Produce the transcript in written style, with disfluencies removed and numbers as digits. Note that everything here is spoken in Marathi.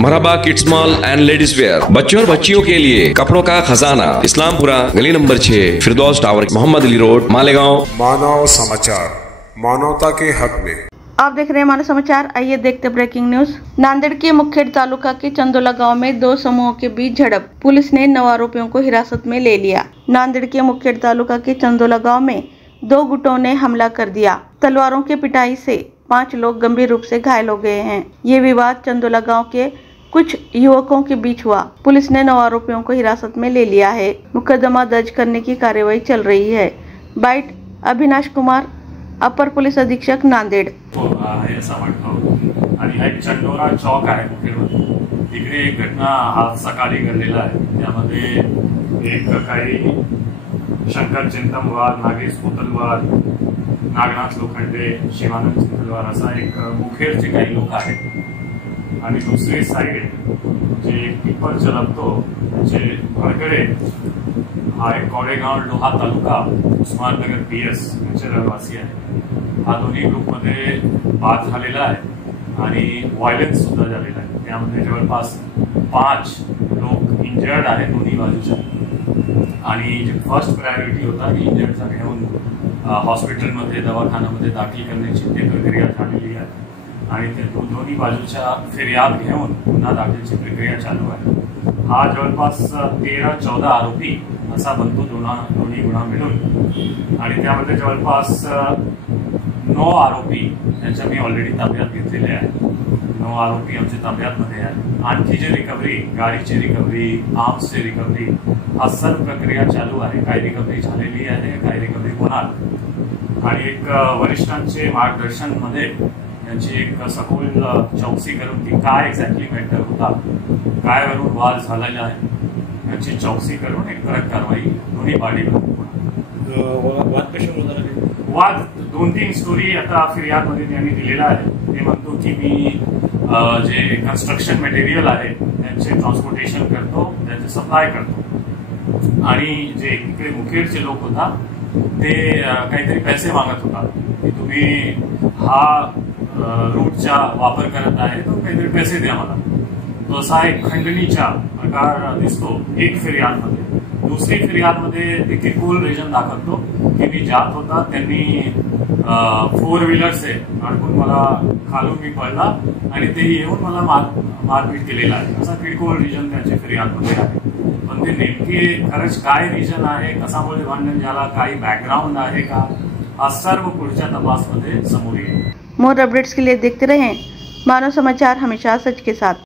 Marhaba kids mall and ladies wear, बच्चों और बच्चियों के लिए कपड़ों का खजाना, इस्लामपुरा गली number 6, Firdaus tower, Mohammad Ali road, Malegaon. Manav Samachar, मानवता के हक में। आप देख रहे हैं मानव समाचार। आइए देखते ब्रेकिंग न्यूज। नांदेड़ के मुखेड़ तालुका के चंदोला गांव में दो समूहों के बीच झड़प, पुलिस ने 9 आरोपियों को हिरासत में ले लिया। नांदेड़ के मुखेड़ तालुका के चंदोला गांव में 2 गुटों ने हमला कर दिया। तलवारों की पिटाई से 5 लोग गंभीर रूप से घायल हो गए हैं। ये विवाद चंदोला गांव के कुछ युवकों के बीच हुआ। पुलिस ने 9 आरोपियों को हिरासत में ले लिया है। मुकदमा दर्ज करने की कार्यवाही चल रही है। बाइट अविनाश कुमार, अपर पोलीस अधीक्षक नांदेड। आणि हा एक चंडोरा चौक आहे मुखेडमध्ये, तिकडे एक घटना आज सकाळी घडलेला आहे। त्यामध्ये एक काही शंकर चिंतमवार, नागेश कोतलवार, नागनाथ लोखंडे, शिवानंद चिंतलवार असा एक मुखेडचे काही लोक आहेत आणि दुसरी साईड जे पिपल चलपतो जे भरगडे हा एक कोरेगाव लोहा तालुका उस्माननगर PS यांचे रहिवासी आहे। हा दोन्ही ग्रुपमध्ये वाद झालेला आहे आणि व्हायलन्स सुद्धा झालेला आहे। त्यामध्ये जवळपास 5 लोक इंजर्ड आहेत दोन्ही बाजूच्या आणि जे फर्स्ट प्रायोरिटी होता की इंजर्डचा घेऊन हॉस्पिटलमध्ये दवाखान्यामध्ये दाखल करण्याची ते प्रक्रिया झालेली आहे आणि ते दोन्ही बाजूच्या फिर्याद घेऊन पुन्हा दाखलची प्रक्रिया चालू आहे। हा जवळपास 13-14 आरोपी असा बनतो दोन्ही गुन्हा मिळून आणि त्यामध्ये जवळपास 9 आरोपी यांच्या मी ऑलरेडी ताब्यात घेतलेले आहेत। 9 आरोपी आमच्या ताब्यातमध्ये आहेत। आणखी जे रिकव्हरी, गाडीची रिकव्हरी, आर्म्सची रिकव्हरी, हा सर्व प्रक्रिया चालू आहे। काही रिकव्हरी झालेली आहे, काही रिकव्हरी होणार आणि एक वरिष्ठांचे मार्गदर्शन मध्ये यांची एक सखोल चौकशी करून की काय एक्झॅक्टली मॅटर होता, काय वरून वाद झालेला आहे याची चौकशी करून एक कडक कारवाई दोन्ही पार्टीकडून होणार। वाद कशामुळे झाला? वाद 2-3 स्टोरी आता फिर्यादमध्ये त्यांनी दिलेला आहे। ते म्हणतो की मी जे कन्स्ट्रक्शन मटेरियल आहे त्यांचे ट्रान्सपोर्टेशन करतो, त्यांचे सप्लाय करतो आणि जे इकडे मुखेडचे लोक होता ते काहीतरी पैसे मागत होता की तुम्ही हा रूटचा वापर करत आहे तो काहीतरी पैसे द्या मला। तो असा एक खंडणीचा प्रकार दिसतो एक फिर्यादमध्ये। दुसरी फिर्यादमध्ये ते किरकोळ रिजन दाखवतो की मी जात होता, त्यांनी 4 व्हीलरचे अडकून मला खालून मी पडला आणि ते येऊन मला मारपीट केलेला आहे, असा किरकोळ रिजन त्यांच्या फिर्यादमध्ये आहे। पण ते नेमके खरंच काय रिजन आहे, कशामुळे भांडण झाला, काही बॅकग्राऊंड आहे का, हा सर्व पुढच्या तपासमध्ये समोर येईल। मोर अपडेट्स के लिए देखते रहें मानव समाचार, हमेशा सच के साथ।